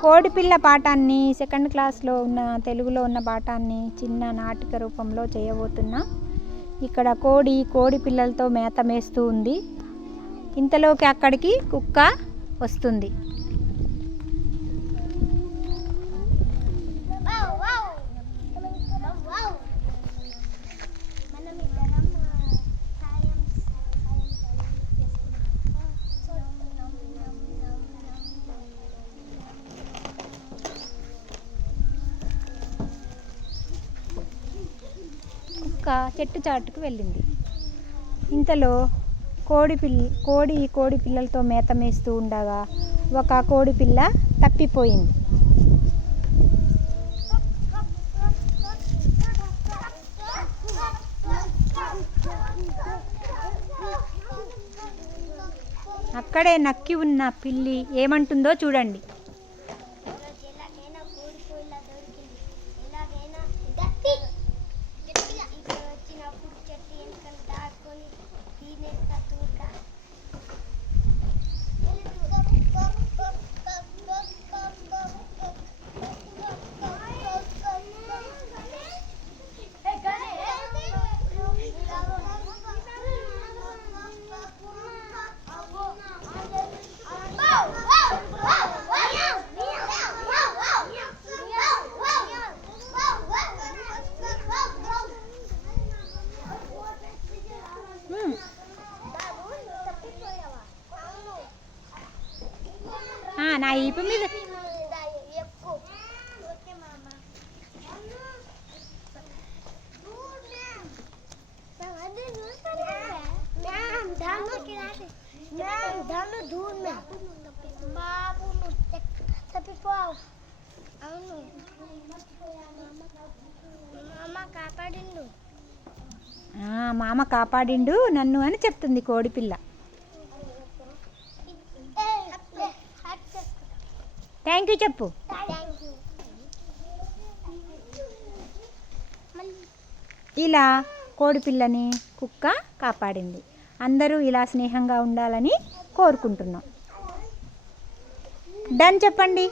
కోడిపిల్ల పాఠాన్ని సెకండ్ క్లాస్లో ఉన్న తెలుగులో ఉన్న పాఠాన్ని చిన్న నాటక రూపంలో చేయబోతున్నా. ఇక్కడ కోడి పిల్లలతో మేత మేస్తూ ఉంది. ఇంతలోకి అక్కడికి కుక్క వస్తుంది. కుక్క చెట్టు చాటుకు వెళ్ళింది. ఇంతలో కోడి పిల్లలతో మేత మేస్తూ ఉండగా ఒక కోడి పిల్ల తప్పిపోయింది. అక్కడే నక్కి ఉన్న పిల్లి ఏమంటుందో చూడండి. నా ఈపు మీద మామ కాపాడిండు నన్ను అని చెప్తుంది కోడిపిల్ల. థ్యాంక్ యూ చెప్పు. ఇలా కోడిపిల్లని కుక్క కాపాడింది. అందరూ ఇలా స్నేహంగా ఉండాలని కోరుకుంటున్నాం. డన్ చెప్పండి.